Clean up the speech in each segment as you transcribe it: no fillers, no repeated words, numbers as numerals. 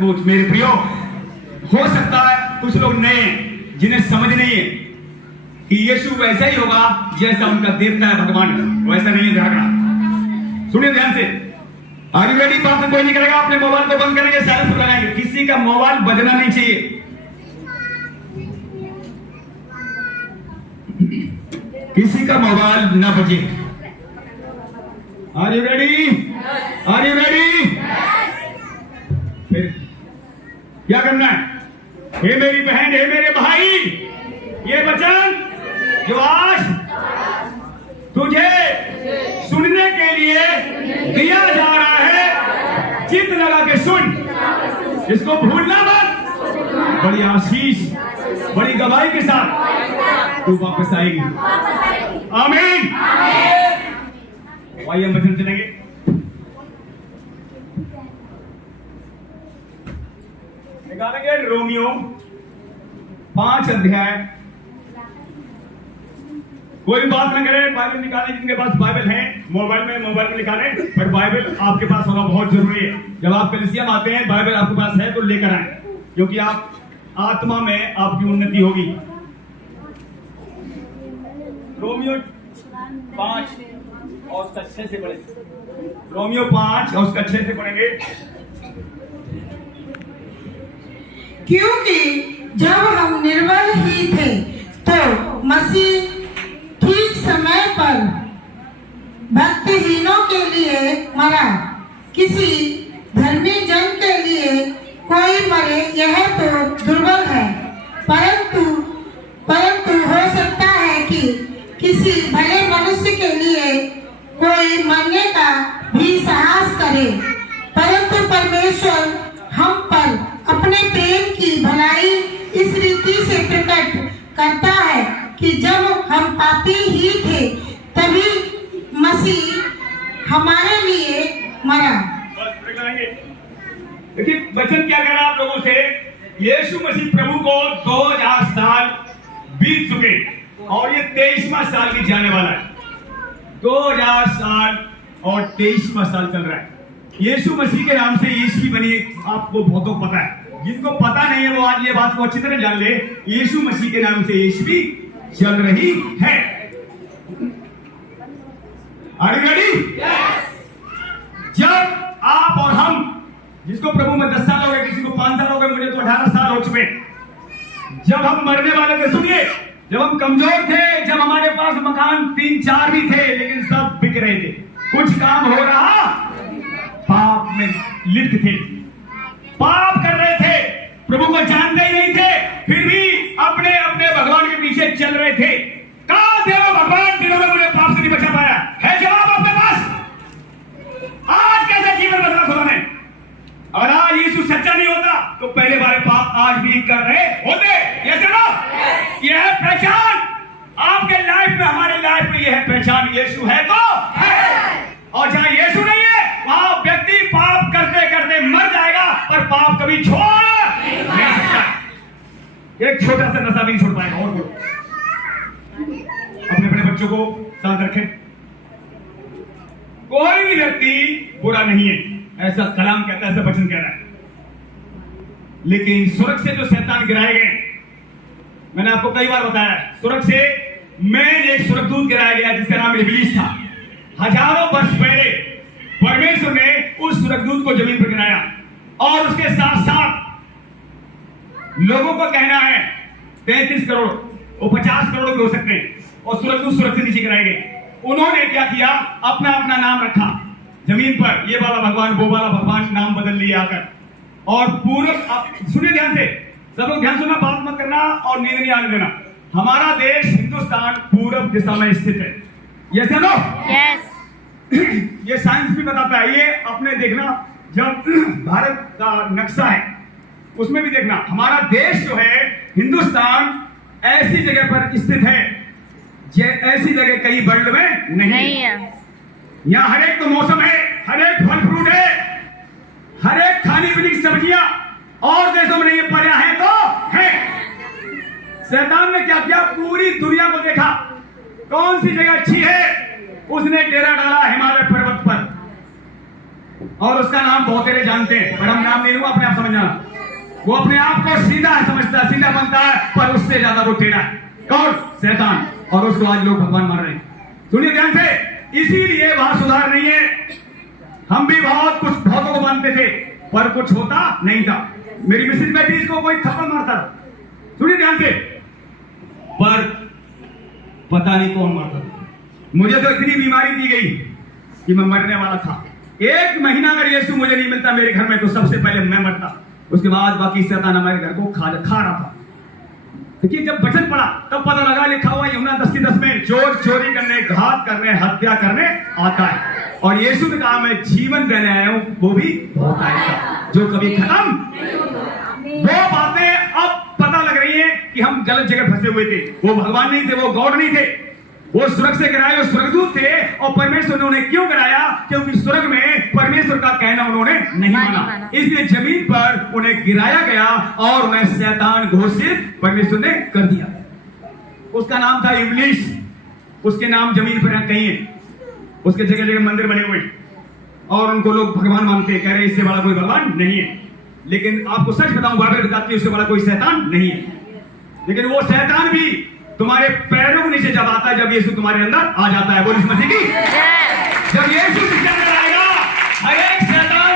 सचमुच मेरे प्रियो, हो सकता है कुछ लोग नए हैं जिन्हें समझ नहीं है कि यीशु वैसा ही होगा जैसा उनका देवता है भगवान, वैसा नहीं है। ध्यान सुनिए ध्यान से। आगे रेडी? बात में कोई नहीं करेगा। अपने मोबाइल को बंद करेंगे, साइलेंस लगाएंगे। किसी का मोबाइल बजना नहीं चाहिए। किसी का मोबाइल ना बजे। Are you ready? Are you ready? फिर क्या करना है? हे मेरी बहन, हे मेरे भाई, ये वचन जो आज तुझे सुनने के लिए दिया जा रहा है, चित्त लगा के सुन, इसको भूलना मत। बड़ी आशीष, बड़ी गवाही के साथ तू वापस आएगी। आमीन। आइए हम वचन चलेंगे। निकालेंगे रोमियो 5 अध्याय। कोई बात न करे, बाइबल निकालें। जिनके पास बाइबल है मोबाइल में निकालें, पर बाइबल आपके पास होना बहुत जरूरी है। जब आप कलीसिया में आते हैं, बाइबल आपके पास है तो लेकर आए, क्योंकि आप आत्मा में आपकी उन्नति होगी। रोमियो 5 और उसका 6 से पढ़ेंगे। रोमियो 5 और उसका 6 से पढ़ेंगे। क्योंकि जब हम निर्बल ही थे तो मसीह ठीक समय पर भक्तिहीनों के लिए मरा। किसी धर्मी जन के लिए कोई मरे, यह तो दुर्बल है, परंतु हो सकता है कि किसी भले मनुष्य के लिए कोई मरने का भी साहस करे। परंतु परमेश्वर हम पर अपने प्रेम की भलाई इस रीति से प्रकट करता है कि जब हम पापी ही थे तभी मसीह हमारे लिए मरा। देखिए वचन क्या कह रहा है आप लोगों से। यीशु मसीह प्रभु को 2000 साल बीत चुके और ये 23वां साल की जाने वाला है। 2000 साल और 23वां साल चल रहा है। यीशु मसीह के नाम से यीशु बनी, आपको बहुतों को पता है। जिनको पता नहीं है वो आज ये बात को अच्छी तरह जान ले, यीशु मसीह के नाम से यीशु भी चल रही है। Are you ready? जब आप और हम, जिसको प्रभु में 10 साल हो गए, किसी को 5 साल हो गए, मुझे तो 18 साल हो चुके, जब हम मरने वाले थे, सुनिए, जब हम कमजोर थे, जब हमारे पास मकान 3-4 भी थे लेकिन सब बिक रहे थे, कुछ काम हो रहा, पाप में लिप्त थे, पाप कर रहे थे, प्रभु को जानते ही नहीं थे, फिर भी अपने अपने भगवान के पीछे चल रहे थे। कहां थे वो भगवान जिन्होंने मुझे पाप से नहीं बचा पाया? है जवाब आपके पास? आज कैसे जीवन बदला खुदा ने? और आज यीशु सच्चा नहीं होता तो पहले वाले पाप आज भी कर रहे होते। ये सुनो, यह है पहचान आपके लाइफ में, हमारे लाइफ में। यह है पहचान, यीशु है तो है, और जहां यीशु नहीं है वहां व्यक्ति पाप करते करते मर जाएगा, पर पाप कभी छोड़ नहीं सकता। एक छोटा सा नशा भी नहीं छोड़ पाएगा। और बोलो, अपने अपने बच्चों को साथ रखें। कोई भी व्यक्ति बुरा नहीं है, ऐसा कलाम कहता है, ऐसा वचन कह रहा है। लेकिन स्वर्ग से जो शैतान गिराए गए, मैंने आपको कई बार बताया, स्वर्ग से मैन एक स्वर्गदूत गिराया गया जिसका नाम इब्लीस था। हजारों वर्ष पहले परमेश्वर ने उस स्वर्गदूत को जमीन पर गिराया, और उसके साथ साथ लोगों का कहना है 33 करोड़, वो 50 करोड़ के हो सकते हैं, और स्वर्गदूत स्वर्ग से नीचे गिराए गए। उन्होंने क्या किया? अपना अपना नाम रखा जमीन पर, ये वाला भगवान, वो वाला भगवान, नाम बदल लिए आकर। और पूर्व, सुनिए ध्यान से, सब लोग ध्यान सुनना, बात मत करना और नींद नहीं आने देना। हमारा देश हिंदुस्तान पूर्व दिशा में स्थित है। ये सुनो, ये साइंस भी बताता है। ये अपने देखना, जब भारत का नक्शा है उसमें भी देखना, हमारा देश जो है हिंदुस्तान ऐसी जगह पर स्थित है, ऐसी जगह कहीं वर्ल्ड में नहीं है। यहाँ हर एक तो मौसम है, हर एक फल फ्रूट है, हर एक खाने पीने की सब्जियां, और देशों में नहीं पर्या है तो है। शैतान ने क्या किया? पूरी दुनिया को देखा, कौन सी जगह अच्छी है, उसने डेरा डाला हिमालय पर्वत पर। और उसका नाम बहुत तेरे जानते हैं, पर हम नाम नहीं लूंगा, अपने आप समझना। वो अपने आप को सीधा समझता है, सीधा बनता है, पर उससे ज्यादा वो टेढ़ा है। कौन? शैतान। और उसको आज लोग भगवान मान रहे हैं। सुनिए ध्यान से, इसीलिए वहां सुधार नहीं है। हम भी बहुतों को मानते थे, पर कुछ होता नहीं था। मेरी मिसेज में भी इसको कोई थप्पड़ मारता था, सुनिए ध्यान से, पर पता नहीं कौन मारता था। मुझे तो इतनी बीमारी दी गई कि मैं मरने वाला था। 1 महीना अगर यीशु मुझे नहीं मिलता मेरे घर में, तो सबसे पहले मैं मरता। उसके बाद बाकी शैतान हमारे घर को खा रहा था। देखिए, जब वचन पढ़ा तब पता लगा, लिखा हुआ यूहन्ना 10:10 में, चोर चोरी करने, घात करने, हत्या करने आता है, और यीशु ने कहा मैं जीवन देने आया हूं, वो भी बहुत आएगा, जो कभी खत्म। वो बातें अब पता लग रही है कि हम गलत जगह फंसे हुए थे। वो भगवान नहीं थे, वो गॉड नहीं थे, वो स्वर्ग से गिराए हुए स्वर्गदूत थे। और परमेश्वर ने उन्हें क्यों गिराया? क्योंकि स्वर्ग में परमेश्वर का कहना उन्होंने नहीं माना, इसलिए जमीन पर उन्हें गिराया गया और उन्हें शैतान घोषित परमेश्वर ने कर दिया। उसका नाम था इब्लीस। उसके नाम जमीन पर कहीं है, उसके जगह जगह मंदिर बने हुए और उनको लोग भगवान मानते हैं, कह रहे इससे बड़ा कोई भगवान नहीं है। लेकिन आपको सच बताऊं, बाइबल बताती है उससे बड़ा कोई शैतान नहीं है। लेकिन वो शैतान भी तुम्हारे पैरों के नीचे जब आता है, जब यीशु तुम्हारे अंदर आ जाता है। बोल इस मसीह की। जब यीशु तुझके अंदर आएगा, हर एक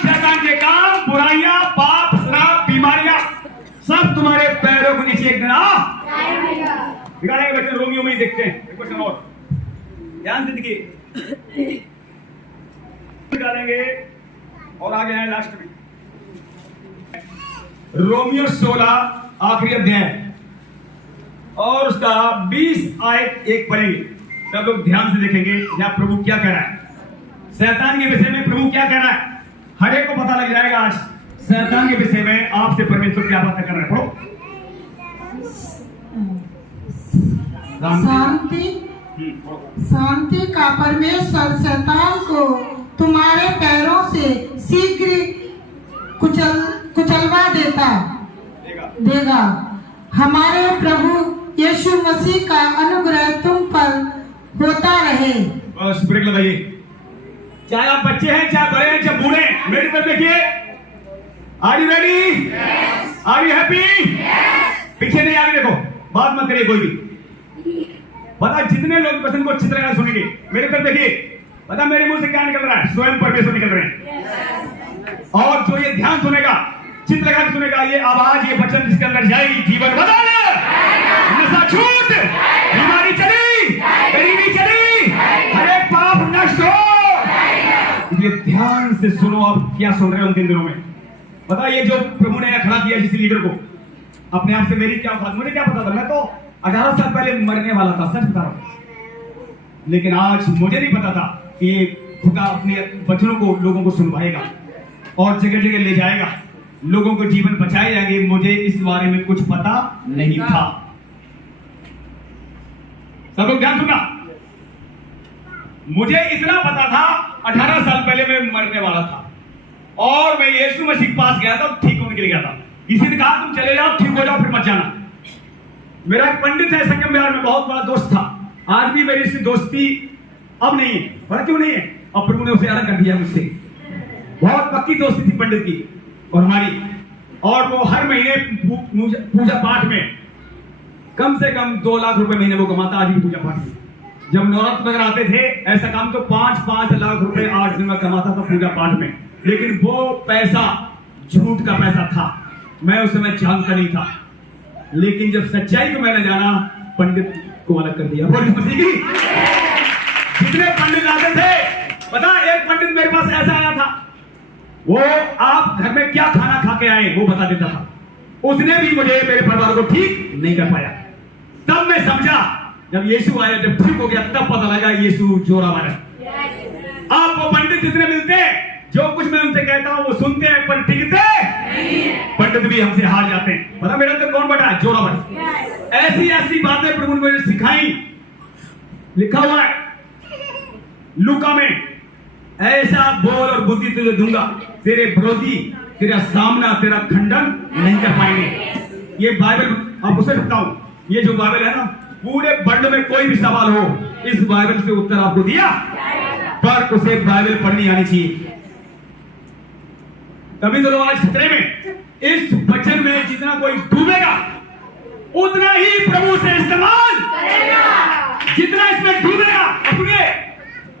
शैतान के काम, बुराइयां, पाप, श्राप, बीमारियां सब तुम्हारे पैरों के नीचे एक दिन दिखाएंगे। बच्चे रोमियो में ही देखते हैं, एक क्वेश्चन और ध्यान से देखिए, निकालेंगे और आगे आए लास्ट में रोमियो 16 आखिरी अध्याय और उसका 20 आयत 1 पढ़ेंगे। सब लोग ध्यान से देखेंगे यहाँ प्रभु क्या कह रहा है, शैतान के विषय में प्रभु क्या कह रहा है। हर एक को पता लग जाएगा आज शैतान के विषय में आपसे परमेश्वर क्या बातें कर रहा है। पढ़ो। शांति का परमेश्वर शैतान को तुम्हारे पैरों से शीघ्र कुचलवा देगा। हमारे प्रभु यीशु मसीह का अनुग्रह तुम पर होता रहे। बस ब्रेक लगाइए। चाहे आप बच्चे हैं, चाहे बड़े हैं, चाहे बूढ़े हैं, मेरी तरफ देखिए। Are you ready? Are you happy? पीछे नहीं, आगे देखो, बात मत करिए कोई भी। पता जितने लोग वचन को अच्छी तरह सुनेंगे, मेरी तरफ देखिए, पता मेरे मुंह से क्या निकल रहा है? स्वयं परमेश्वर निकल रहे हैं। और जो ये ध्यान सुनेगा, चित्त लगा के सुनेगा, ये आवाज, ये वचन जिसके अंदर जाएगी, जीवन बदल, नशा छूट, बीमारी चली, गरीबी चली, हर एक पाप नष्ट हो। ये ध्यान से सुनो। आप क्या सुन रहे हो उन 3 दिनों में? पता ये जो प्रभु ने खड़ा किया जिस लीडर को, अपने आप से मेरी क्या बात, मुझे क्या पता था? मैं तो 18 साल पहले मरने वाला था, सच बता रहा हूं। लेकिन आज मुझे नहीं पता था कि खुदा अपने वचनों को लोगों को सुनवाएगा और जगह जगह ले जाएगा, लोगों को जीवन बचाए जाएंगे। मुझे इस बारे में कुछ पता नहीं था। सब लोग ध्यान सुनना। मुझे इतना पता था, 18 साल पहले मैं मरने वाला था और मैं यीशु मसीह के पास गया था, ठीक होने के लिए गया था। किसी ने कहा तुम चले जाओ, ठीक हो जाओ, फिर मत जाना। मेरा एक पंडित है संगम विहार में, बहुत बड़ा दोस्त था। आज भी मेरी इससे दोस्ती अब नहीं है। बड़ा क्यों नहीं है? अब प्रभु ने उसे अलग कर दिया मुझसे। बहुत पक्की दोस्ती थी पंडित की और हमारी, और वो हर महीने पूजा पाठ में कम से कम 2 लाख रुपए महीने वो कमाता। आज भी पूजा पाठ में जब नवरात्र वगैरह आते थे, ऐसा काम तो 5-5 लाख रुपए 8 दिन में कमाता था पूजा पाठ में। लेकिन वो पैसा झूठ का पैसा था, मैं उस समय जानता नहीं था। लेकिन जब सच्चाई को मैंने जाना, पंडित को अलग कर दिया। बोल मसीह की। जितने पंडित आते थे, पता एक पंडित मेरे पास ऐसा आया था, वो आप घर में क्या खाना खा के आए वो बता देता था। उसने भी मुझे, मेरे परिवार को ठीक नहीं कर पाया। तब मैं समझा, जब यीशु आया, जब ठीक हो गया, तब पता लगा यीशु जोरावर है। आप वो पंडित जितने मिलते हैं, जो कुछ मैं उनसे कहता हूं वो सुनते हैं, पर टिकते पंडित भी हमसे हार जाते हैं। पता मेरे अंदर कौन बैठा है? जोरावर। ऐसी ऐसी बातें प्रभु ने मुझे सिखाई। लिखा हुआ है लूका में, ऐसा बोल और बुद्धि तुझे दूंगा, तेरे विरोधी तेरा सामना, तेरा खंडन नहीं कर पाएंगे। ये बाइबल आपको सच बताऊं, ये जो बाइबल है ना, पूरे वर्ल्ड में कोई भी सवाल हो, इस बाइबल से उत्तर आपको दिया, पर उसे बाइबल पढ़नी आनी चाहिए। तभी तो लोग आज खतरे में। इस वचन में जितना कोई डूबेगा उतना ही प्रभु से इस्तेमाल करेगा। जितना इसमें डूबेगा अपने,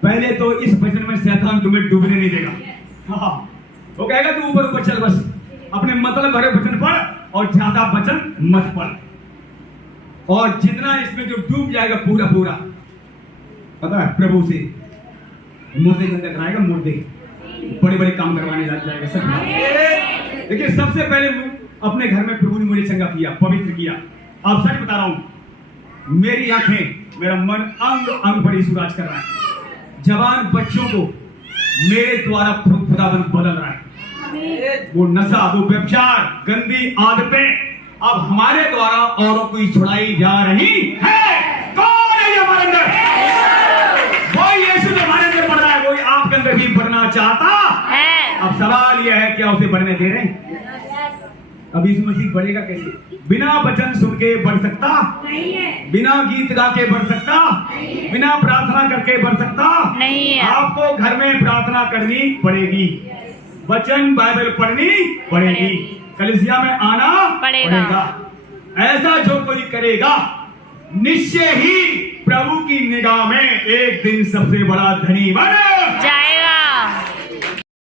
पहले तो इस वचन में शैतान तुम्हें डूबने नहीं देगा। हाँ, वो कहेगा तू ऊपर ऊपर चल, बस अपने मतलब भरे वचन पढ़ और ज्यादा वचन मत पढ़। और जितना इसमें जो डूब जाएगा पूरा पूरा, पता है प्रभु से मुर्दे के अंदर कराएगा, मुर्दे बड़े बड़े काम करवाने लग जाएगा सब। देखिए सबसे पहले अपने घर में प्रभु ने मुझे चंगा किया, पवित्र किया। आप सच बता रहा हूं, मेरी आंखें, मेरा मन अंग अंग पर यीशु राज कर रहा है। जवान बच्चों को मेरे द्वारा खुदावन बदल रहा है। वो नशा, वो व्यभिचार, गंदी आदतें अब हमारे द्वारा औरों को छुड़ाई जा रही है। कौन है ये हमारे अंदर? वही यीशु जो हमारे अंदर बढ़ रहा है, वही आपके अंदर भी बढ़ना चाहता है। अब सवाल यह है, क्या उसे बढ़ने दे रहे हैं? अब यीशु मसीह बढ़ेगा कैसे? बिना वचन सुन के बढ़ सकता नहीं है, बिना गीत गा के बढ़ सकता नहीं है, बिना प्रार्थना करके बढ़ सकता नहीं है। आपको घर में प्रार्थना करनी पड़ेगी, वचन बाइबल पढ़नी पड़ेगी, कलीसिया में आना पड़ेगा। ऐसा जो कोई करेगा निश्चय ही प्रभु की निगाह में एक दिन सबसे बड़ा धनी बन जाएगा।